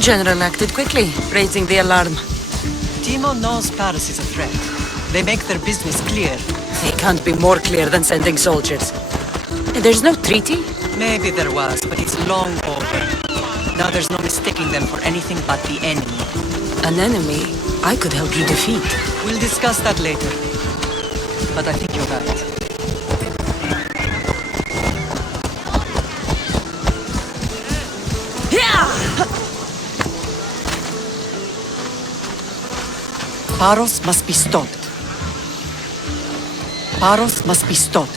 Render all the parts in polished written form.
general acted quickly, raising the alarm. Timo knows Paris is a threat. They make their business clear. They can't be more clear than sending soldiers. There's no treaty? Maybe there was, but it's long over. Now there's no mistaking them for anything but the enemy. An enemy I could help you defeat. We'll discuss that later. But I think you're right. Baross must be stopped. Baross must be stopped.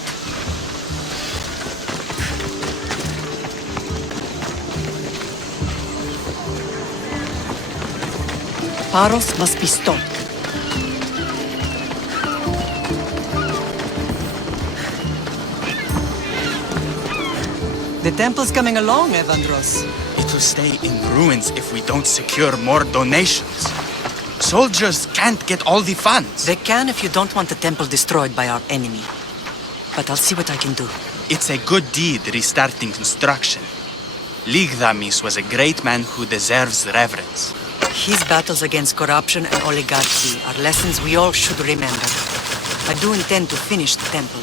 Baross must be stopped. The temple's coming along, Evandros. It will stay in ruins if we don't secure more donations. Soldiers can't get all the funds. They can if you don't want the temple destroyed by our enemy. But I'll see what I can do. It's a good deed restarting construction. Ligdamis was a great man who deserves reverence. His battles against corruption and oligarchy are lessons we all should remember. I do intend to finish the temple.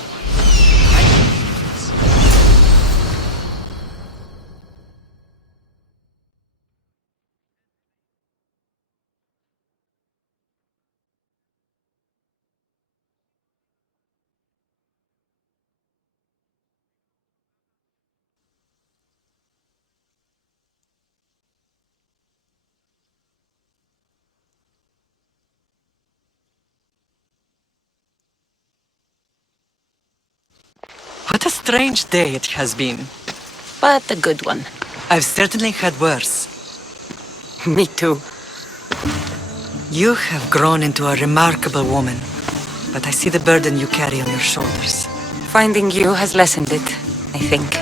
What a strange day it has been. But a good one. I've certainly had worse. Me too. You have grown into a remarkable woman, but I see the burden you carry on your shoulders. Finding you has lessened it, I think.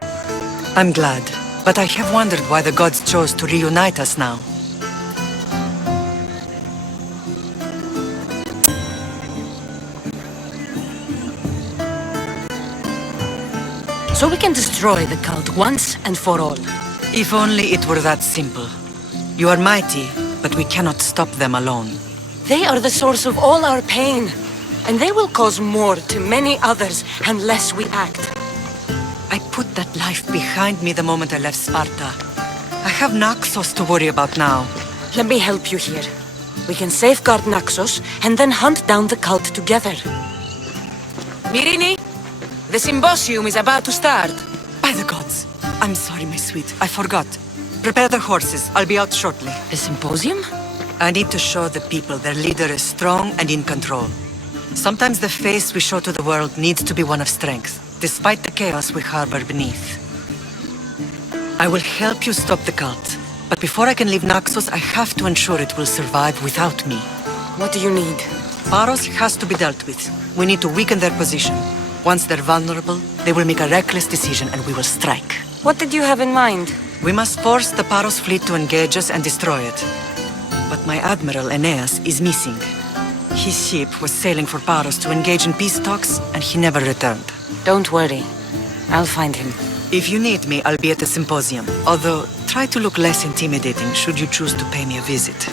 I'm glad, but I have wondered why the gods chose to reunite us now. So we can destroy the cult once and for all. If only it were that simple. You are mighty, but we cannot stop them alone. They are the source of all our pain, and they will cause more to many others unless we act. I put that life behind me the moment I left Sparta. I have Naxos to worry about now. Let me help you here. We can safeguard Naxos and then hunt down the cult together. Mirini, the symposium is about to start. By the gods. I'm sorry, my sweet. I forgot. Prepare the horses. I'll be out shortly. The symposium? I need to show the people their leader is strong and in control. Sometimes the face we show to the world needs to be one of strength, despite the chaos we harbor beneath. I will help you stop the cult, but before I can leave Naxos, I have to ensure it will survive without me. What do you need? Baross has to be dealt with. We need to weaken their position. Once they're vulnerable, they will make a reckless decision and we will strike. What did you have in mind? We must force the Baross fleet to engage us and destroy it. But my admiral, Aeneas, is missing. His ship was sailing for Baross to engage in peace talks, and he never returned. Don't worry. I'll find him. If you need me, I'll be at the symposium. Although, try to look less intimidating should you choose to pay me a visit.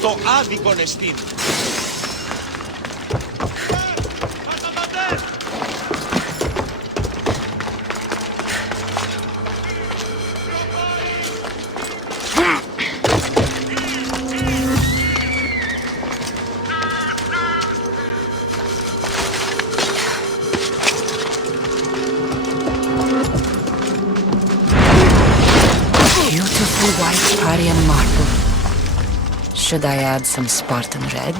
Το άδικον εστίν. Beautiful white Aryan marble. Should I add some Spartan red?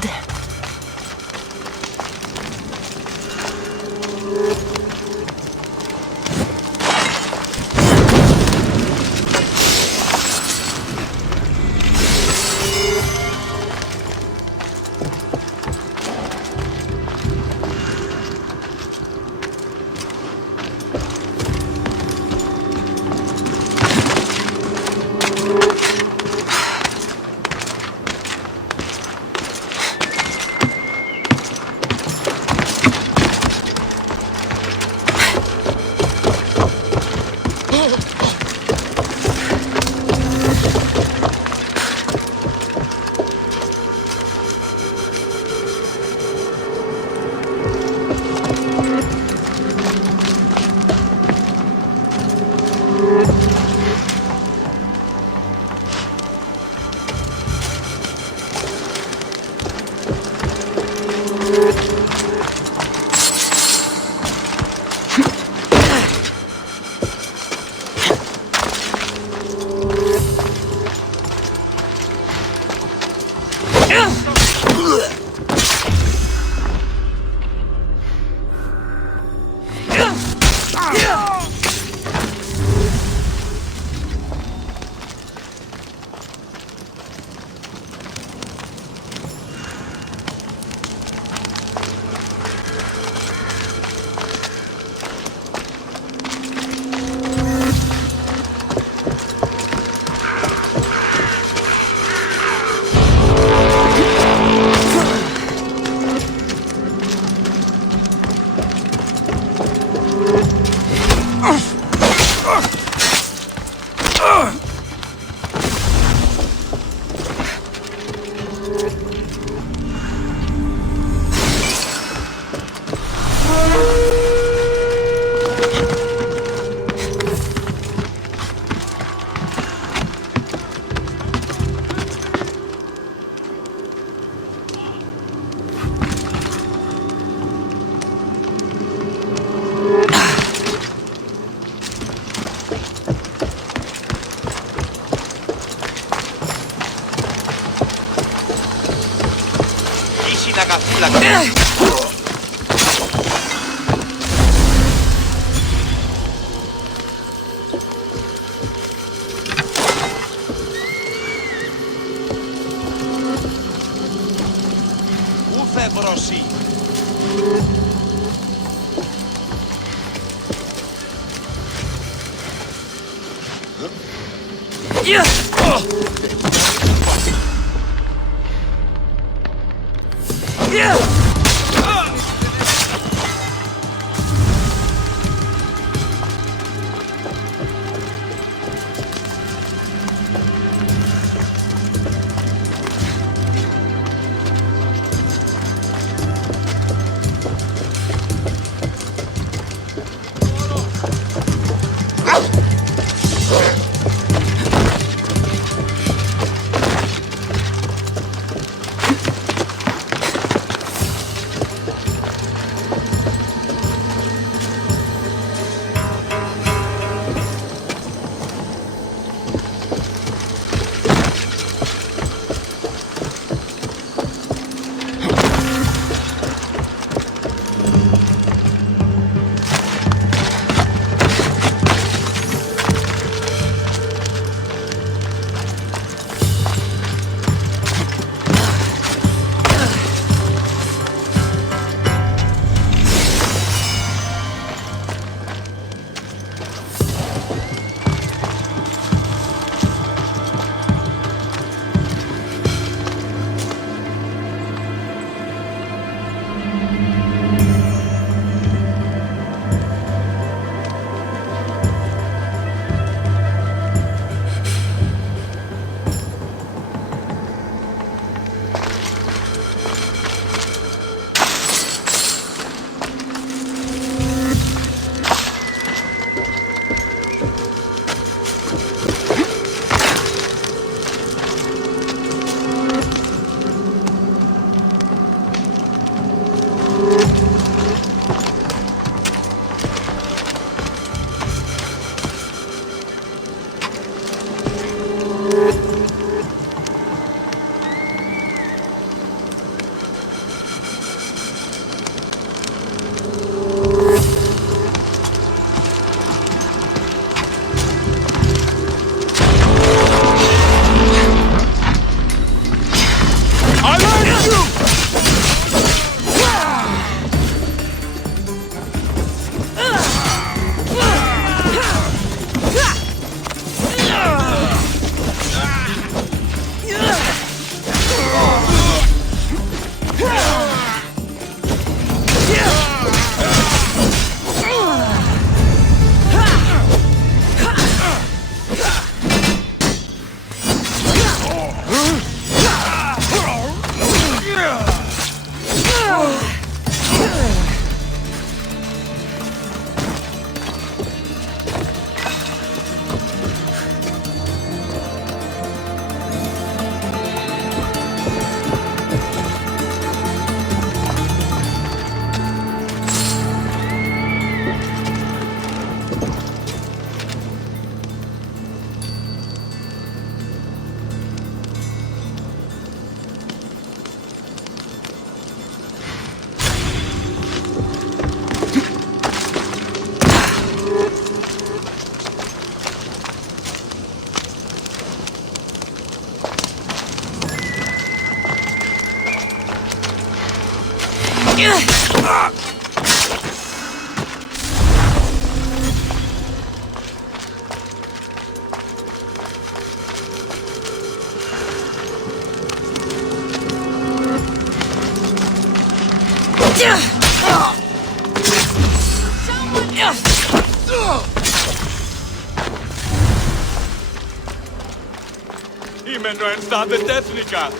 Κείμενο ενστάτε τέθνικα.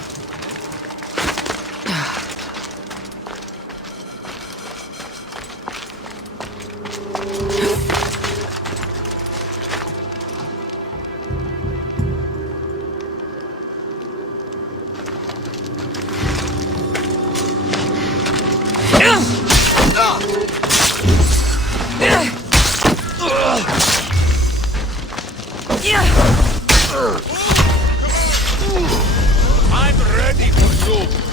I'm ready for you.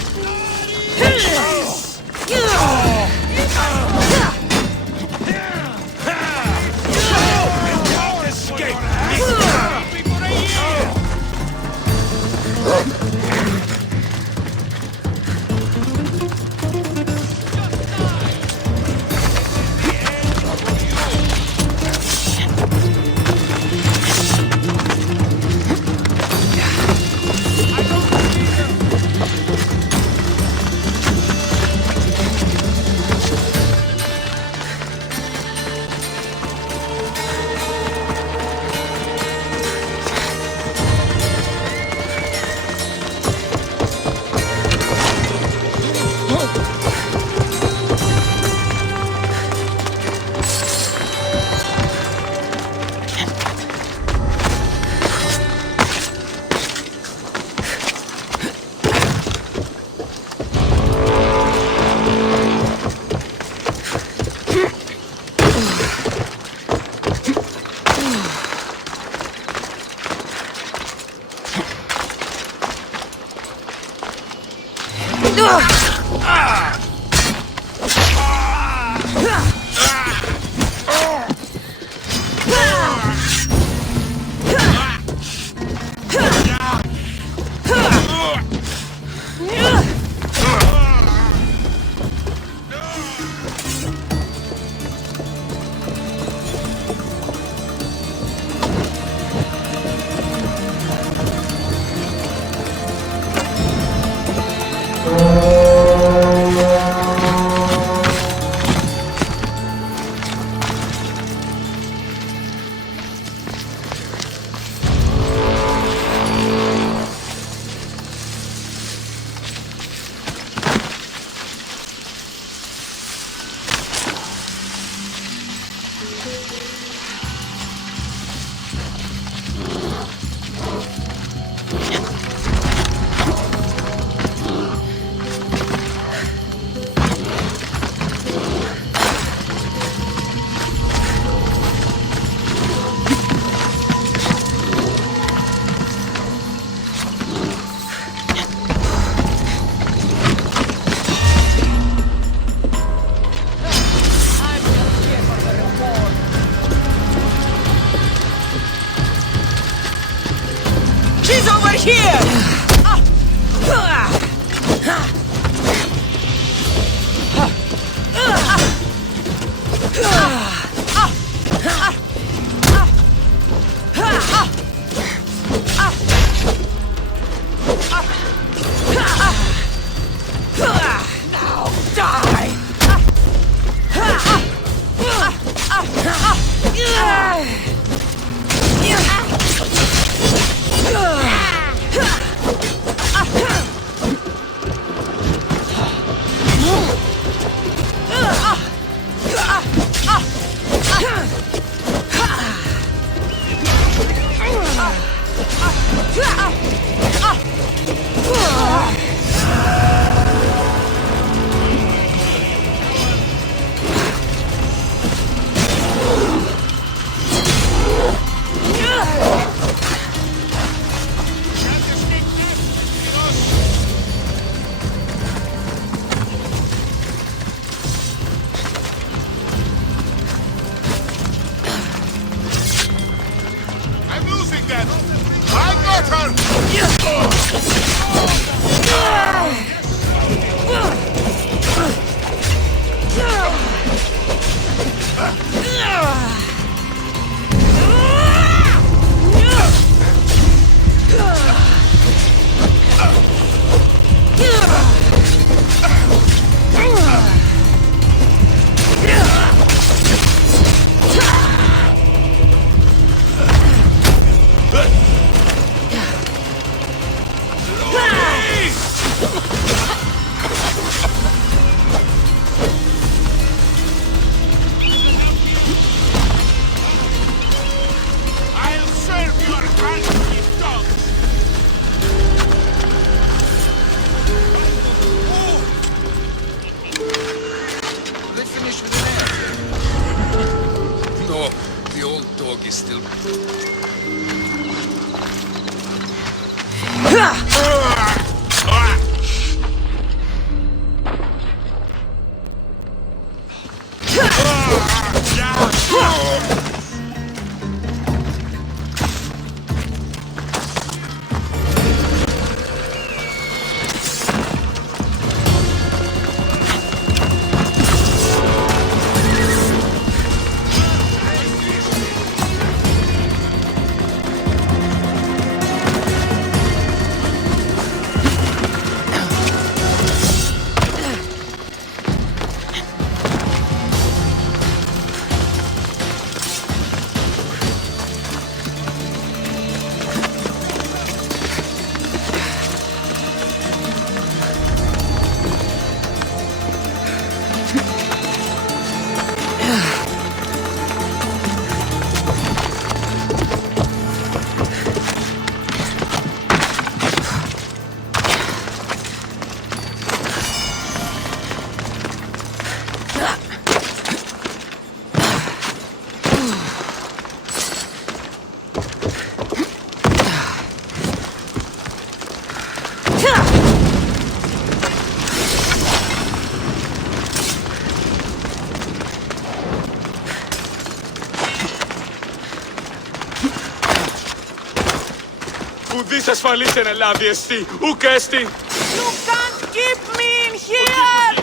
Ουδής ασφαλής εν ελάβει εστί, ουκ έστι. You can't keep me in here!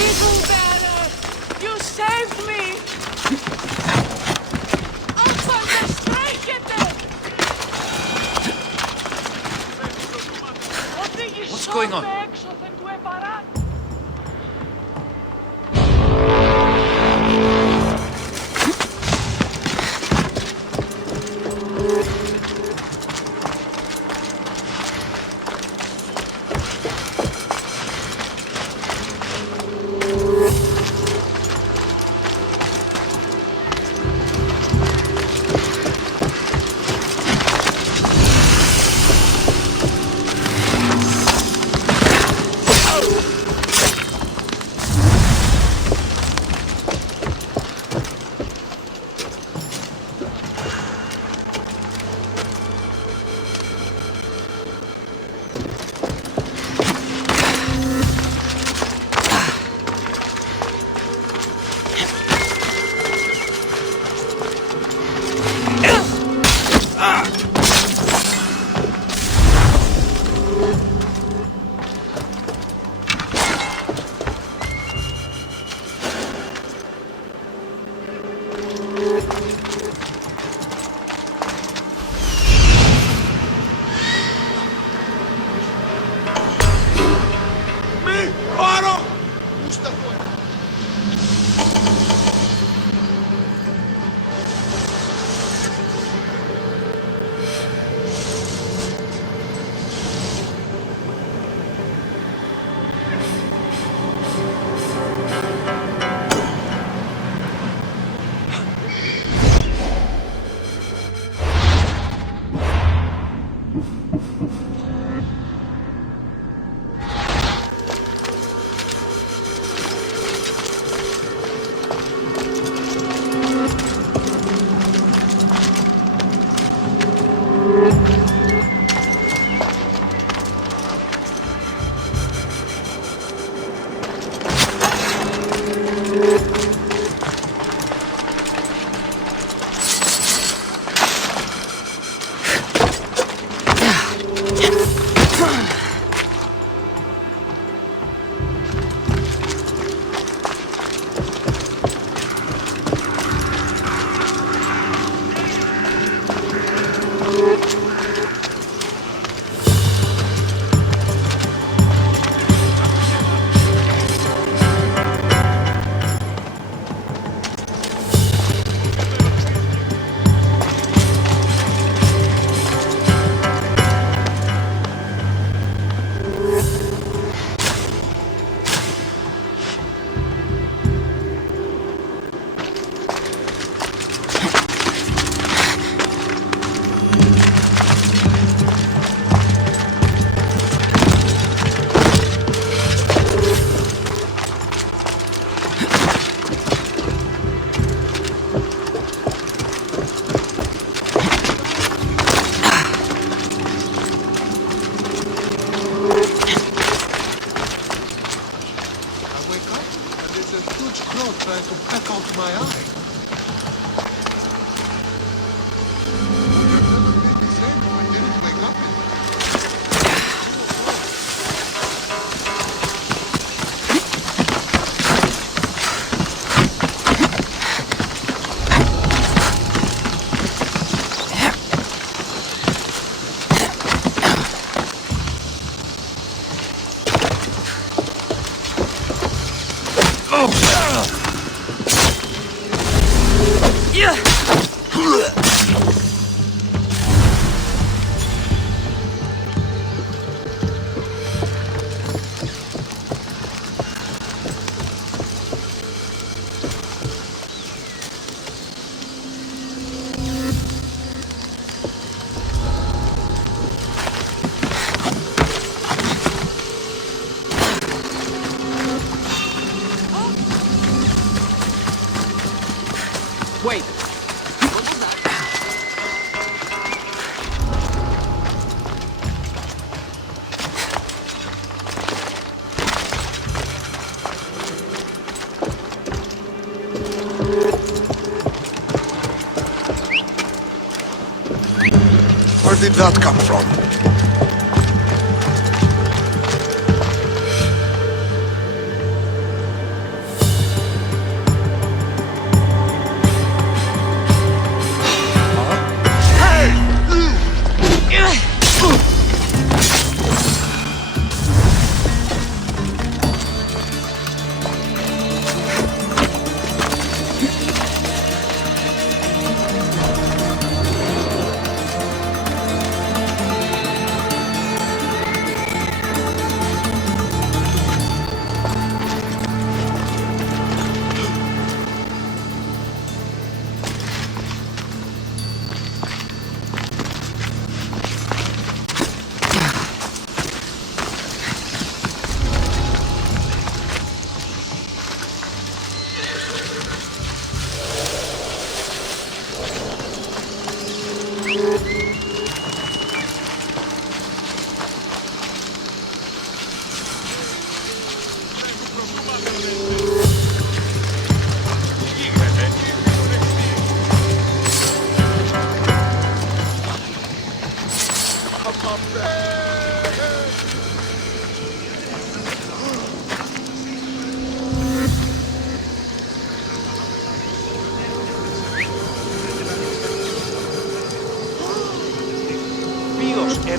Little better! You saved me! What's going on? Where did that come from?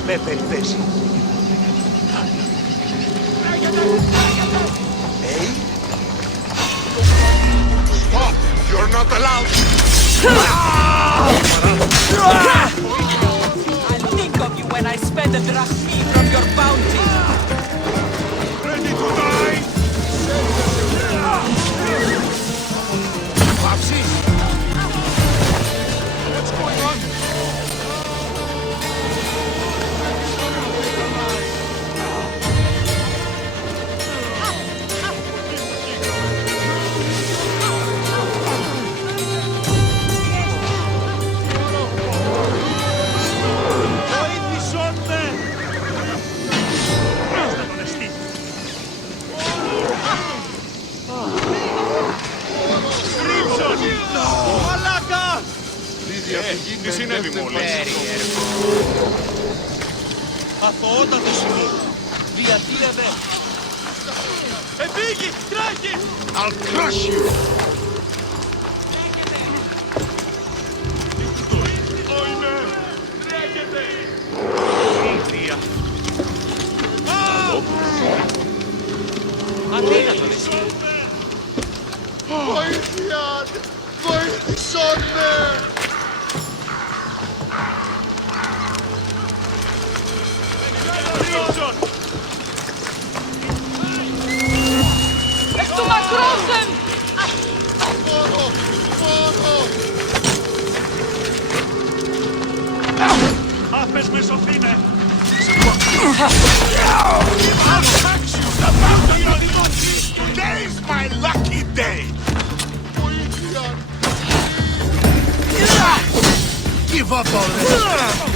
με περιπέσεις. Hey? Stop! You're not allowed! I'll think of you when I spend a drachmi from your bounty. Ready to die? Papsis! What's going on? Τι συνέβη μόλις? Αθωότατο σημείο. Διατήραμε. Επίγει! Τρέχει! I'll crush you! Όινε! Τρέχετε! Ίδια. Αδύνατον εσύ. Βοήθεια! Βοήθησόν με! Εκ του μακρόσεν! Μόνο! Μόνο! Άπες με σωθήνε! I'll tax you! The bounty on you! Today's my lucky day! Βοήθεια! Give up already!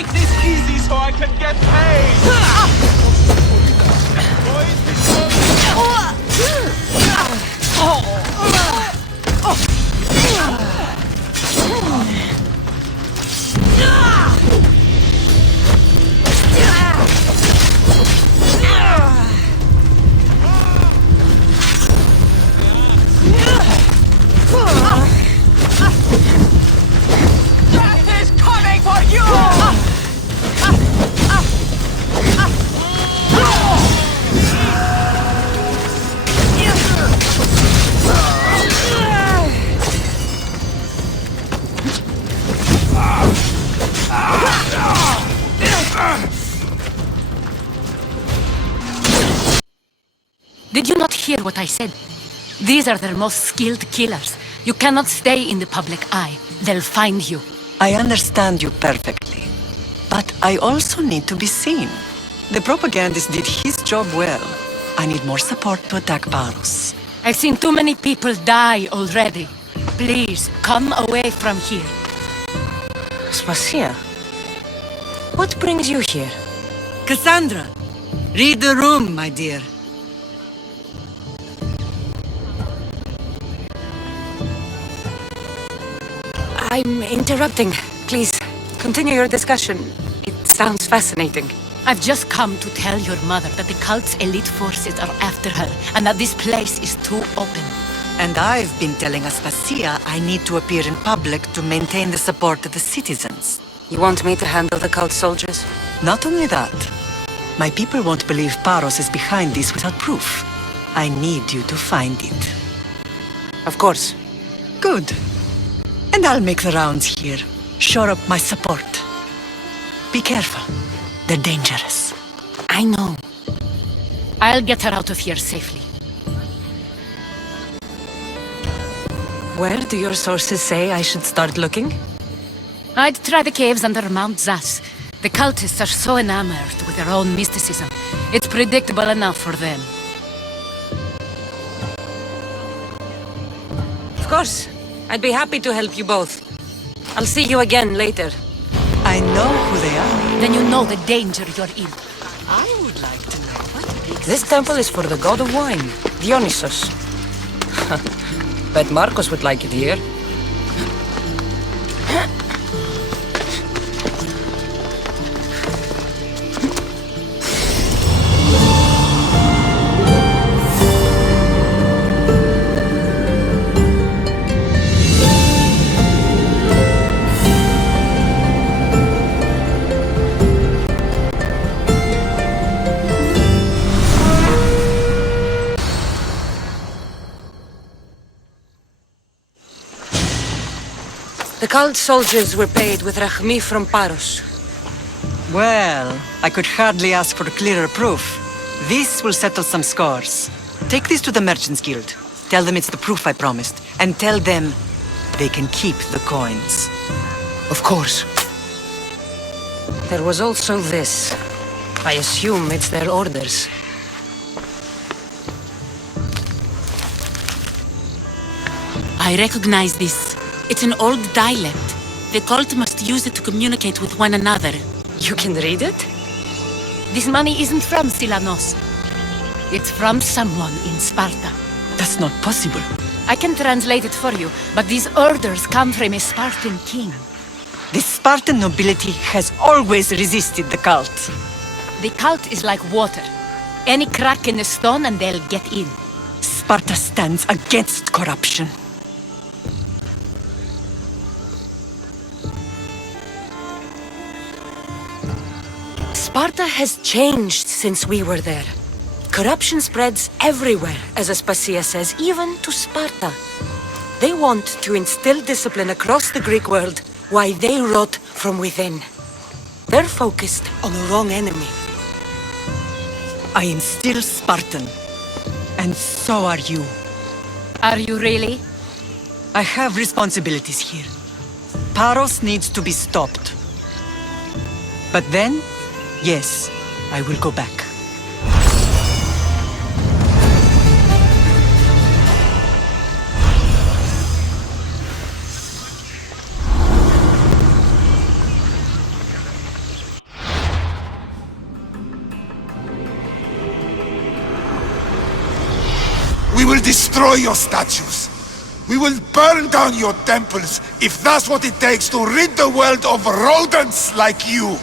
Make this easy so I can get paid! Death is coming for you! Did you not hear what I said? These are their most skilled killers. You cannot stay in the public eye. They'll find you. I understand you perfectly. But I also need to be seen. The propagandist did his job well. I need more support to attack Baros. I've seen too many people die already. Please, come away from here. Spasia, what brings you here? Cassandra, read the room, my dear. I'm interrupting. Please, continue your discussion. It sounds fascinating. I've just come to tell your mother that the cult's elite forces are after her, and that this place is too open. And I've been telling Aspasia I need to appear in public to maintain the support of the citizens. You want me to handle the cult soldiers? Not only that, my people won't believe Baros is behind this without proof. I need you to find it. Of course. Good. And I'll make the rounds here. Shore up my support. Be careful. They're dangerous. I know. I'll get her out of here safely. Where do your sources say I should start looking? I'd try the caves under Mount Zas. The cultists are so enamored with their own mysticism. It's predictable enough for them. Of course. I'd be happy to help you both. I'll see you again later. I know who they are. Then you know the danger you're in. I would like to know what This temple is for the god of wine, Dionysos. Bet Marcos would like it here. The cult soldiers were paid with Rachmi from Paros. Well, I could hardly ask for clearer proof. This will settle some scores. Take this to the Merchants Guild. Tell them it's the proof I promised. And tell them they can keep the coins. Of course. There was also this. I assume it's their orders. I recognize this. It's an old dialect. The cult must use it to communicate with one another. You can read it? This money isn't from Silanos. It's from someone in Sparta. That's not possible. I can translate it for you, but these orders come from a Spartan king. The Spartan nobility has always resisted the cult. The cult is like water. Any crack in the stone and they'll get in. Sparta stands against corruption. Sparta has changed since we were there. Corruption spreads everywhere, as Aspasia says, even to Sparta. They want to instill discipline across the Greek world while they rot from within. They're focused on the wrong enemy. I am still Spartan. And so are you. Are you really? I have responsibilities here. Paros needs to be stopped. But then, yes, I will go back. We will destroy your statues. We will burn down your temples if that's what it takes to rid the world of rodents like you.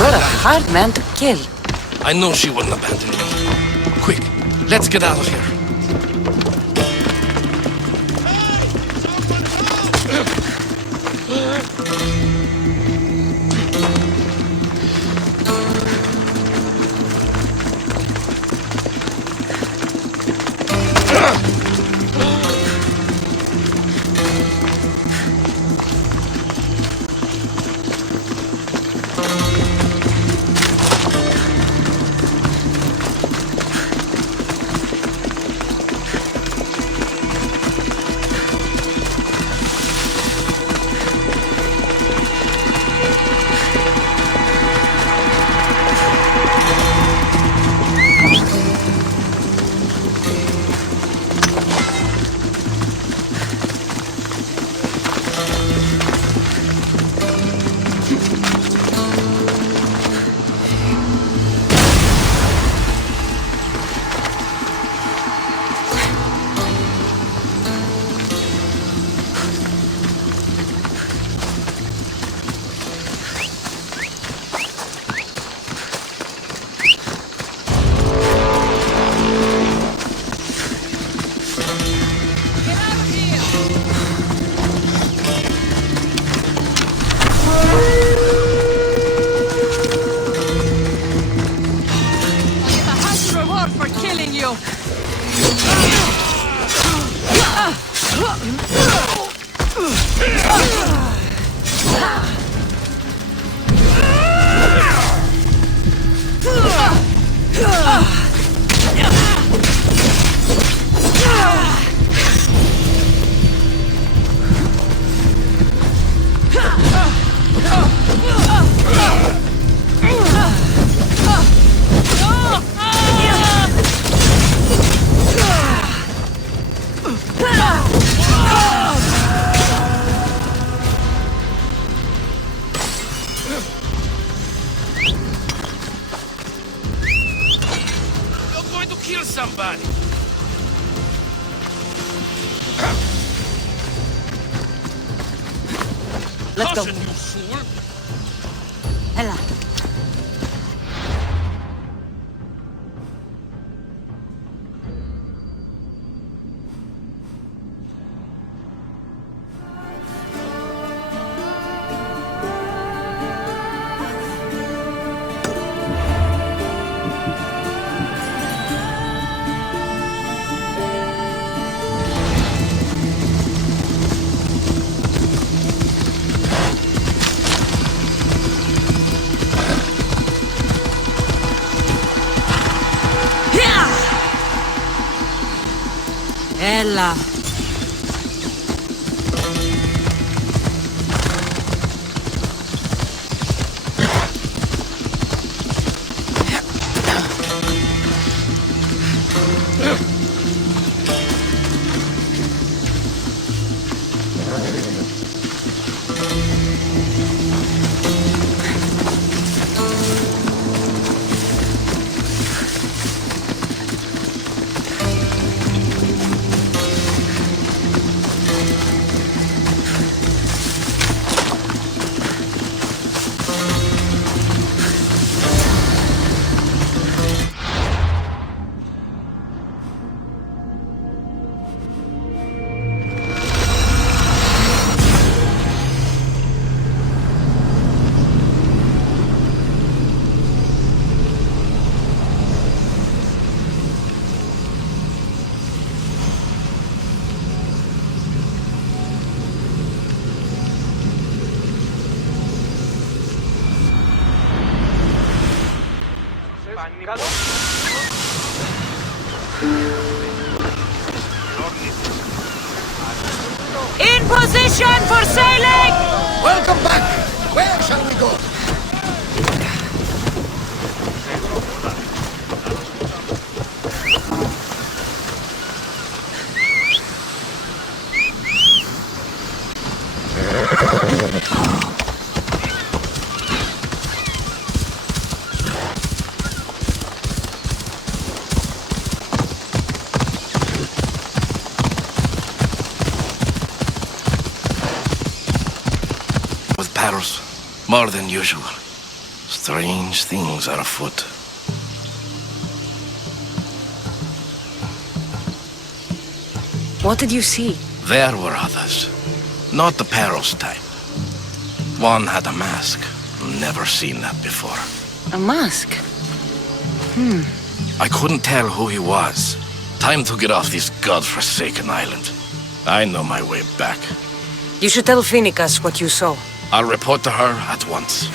You're a hard man to kill. I know she wouldn't abandon me. Quick, let's get out of here. Let's go. Ella. Ella. position for sailing! Welcome back! Where shall we go? Barous, more than usual. Strange things are afoot. What did you see? There were others. Not the Barous type. One had a mask. Never seen that before. A mask? I couldn't tell who he was. Time to get off this godforsaken island. I know my way back. You should tell Phoenicus what you saw. I'll report to her at once.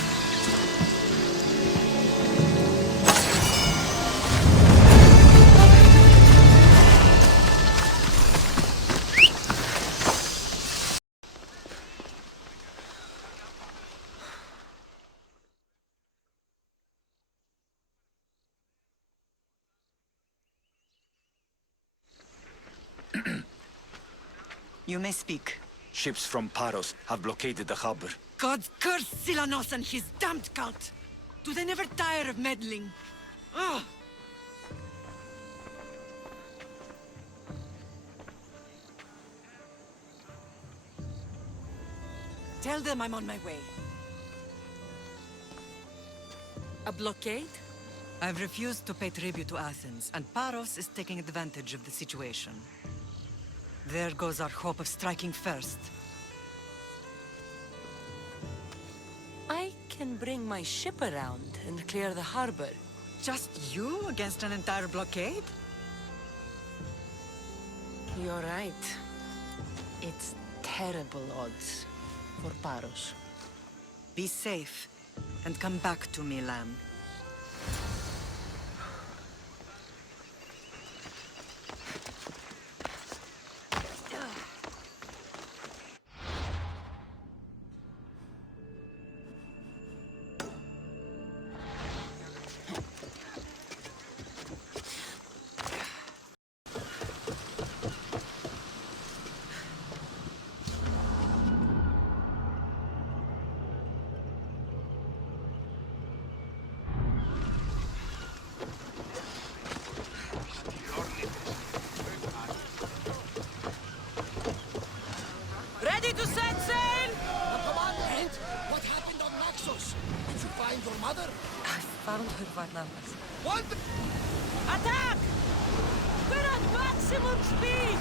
You may speak. Ships from Barous have blockaded the harbor. God curse Silanos and his damned cult! Do they never tire of meddling? Ugh! Tell them I'm on my way. A blockade? I've refused to pay tribute to Athens, and Barous is taking advantage of the situation. There goes our hope of striking first. I can bring my ship around and clear the harbor. Just you against an entire blockade? You're right. It's terrible odds for Barous. Be safe, and come back to me, lamb. Ready to set sail? Commandant, what happened on Naxos? Did you find your mother? I found her Barnabas. What? Attack! We're at maximum speed!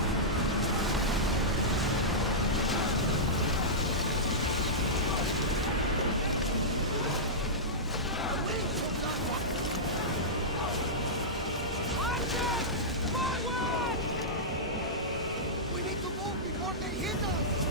We need to move before they hit us!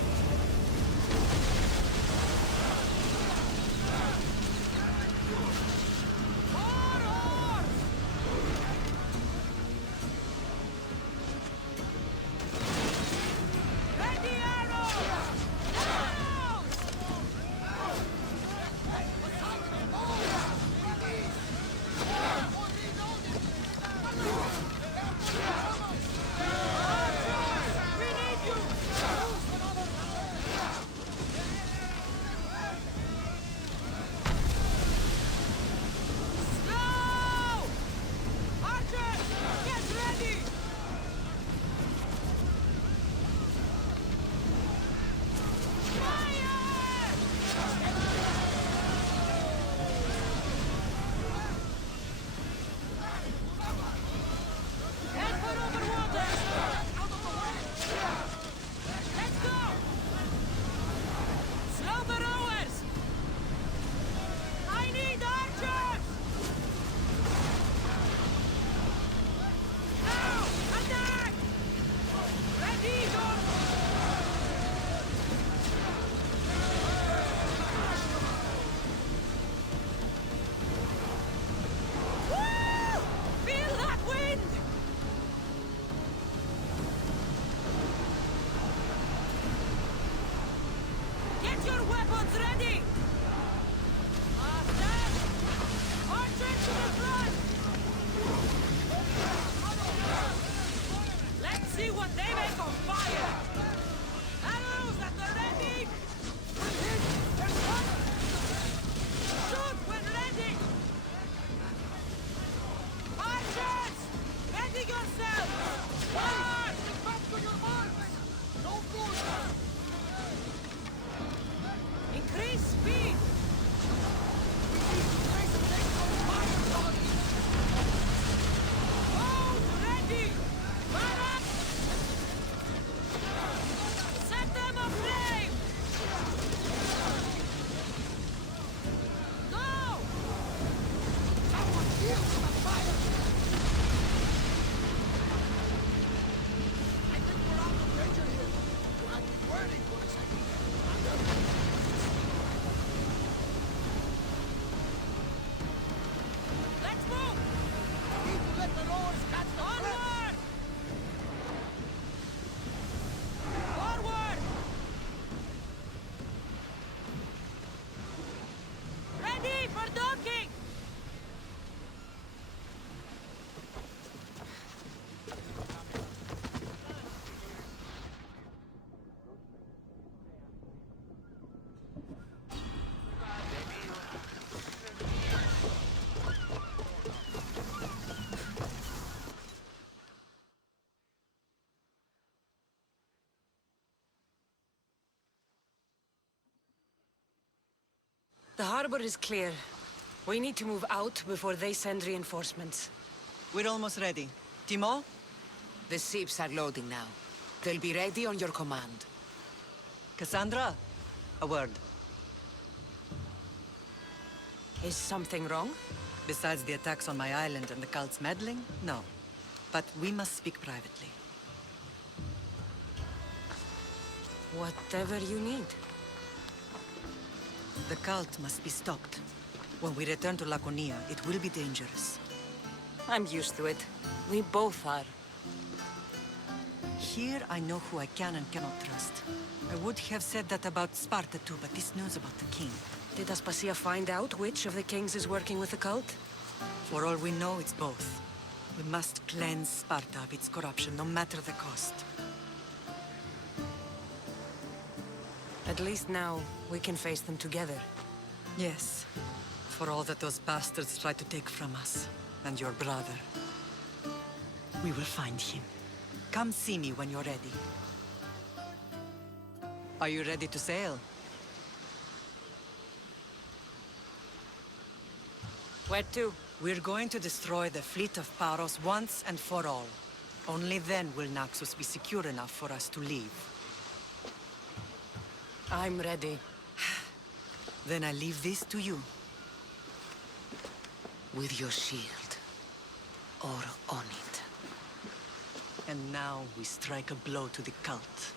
Everyone's ready! Mafat! Archers to the front! Let's see what they make on fire! Arrows at the ready! Shoot when ready! Archers! Ready yourselves! March! Back to your marks! No good! Increase speed! Bows ready! Barak! Set them aflame! Go! Someone deal with the fire! I think we're out of danger here. I've been waiting for a second. Let's move! Need to let the rowers catch the Onward! Forward! Ready for docking! The harbor is clear. We need to move out before they send reinforcements. We're almost ready. Timo? The ships are loading now. They'll be ready on your command. Cassandra? A word. Is something wrong? Besides the attacks on my island and the cult's meddling? No. But we must speak privately. Whatever you need. The cult must be stopped. When we return to Laconia, it will be dangerous. I'm used to it. We both are. Here I know who I can and cannot trust. I would have said that about Sparta too, but this news about the king. Did Aspasia find out which of the kings is working with the cult? For all we know, it's both. We must cleanse Sparta of its corruption, no matter the cost. At least now, we can face them together. Yes. For all that those bastards tried to take from us, and your brother. We will find him. Come see me when you're ready. Are you ready to sail? Where to? We're going to destroy the fleet of Barous once and for all. Only then will Naxos be secure enough for us to leave. I'm ready. Then I leave this to you. With your shield. Or on it. And now we strike a blow to the cult.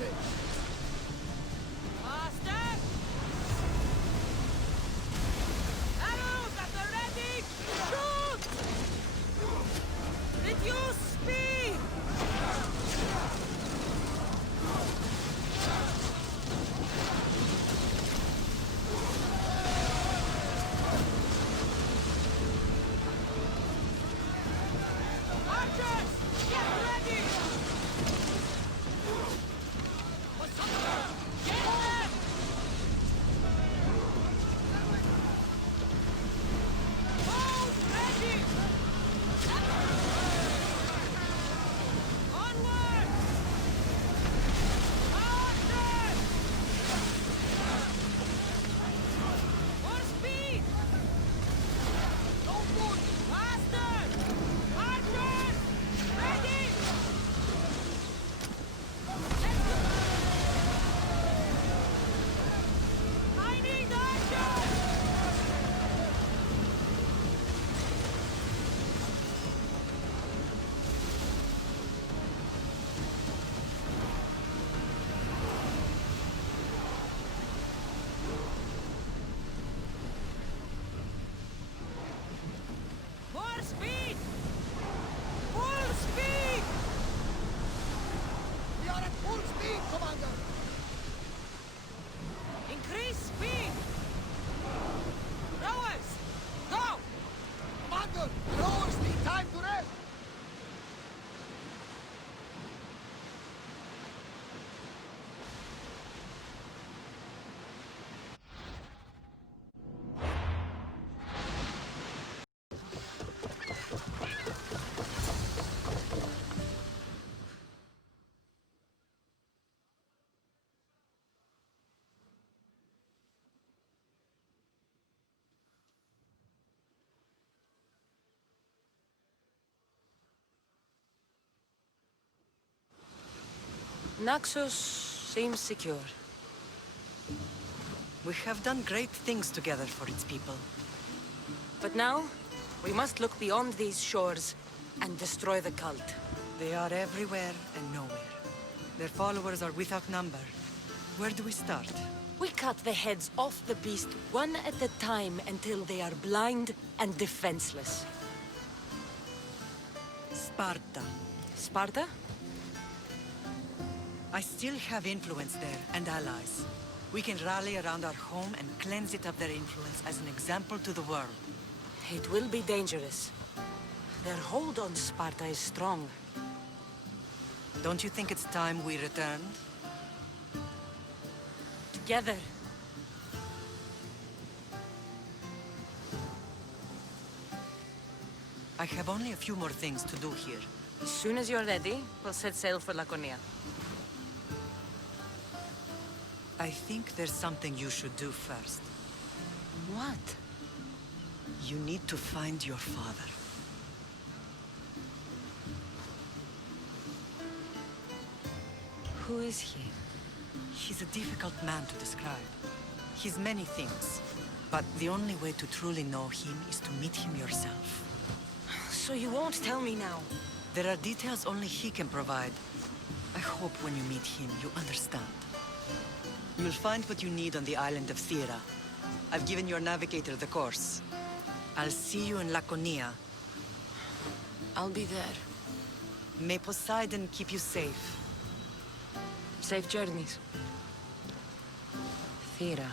Salve! Faster! Arrows at the ready! Shoot! Reduce speed! Archers! Get ready! Get them! Bows ready! Onward! Faster! More speed! Don't move! Faster! Archers! Ready! I need archers! More speed! Full speed! We are at full speed, Commander! Increase speed! Rowers! Go! Commander, rowers need time to rest! Naxos seems secure. We have done great things together for its people. But now, we must look beyond these shores and destroy the cult. They are everywhere and nowhere. Their followers are without number. Where do we start? We cut the heads off the beast one at a time until they are blind and defenseless. Sparta. Sparta? I still have influence there, and allies. We can rally around our home and cleanse it of their influence as an example to the world. It will be dangerous. Their hold on Sparta is strong. Don't you think it's time we returned? Together. I have only a few more things to do here. As soon as you're ready, we'll set sail for Laconia. I think there's something you should do first. What? You need to find your father. Who is he? He's a difficult man to describe. He's many things, but the only way to truly know him is to meet him yourself. So you won't tell me now? There are details only he can provide. I hope when you meet him, you understand. You'll find what you need on the island of Thera. I've given your navigator the course. I'll see you in Laconia. I'll be there. May Poseidon keep you safe. Safe journeys. Thera.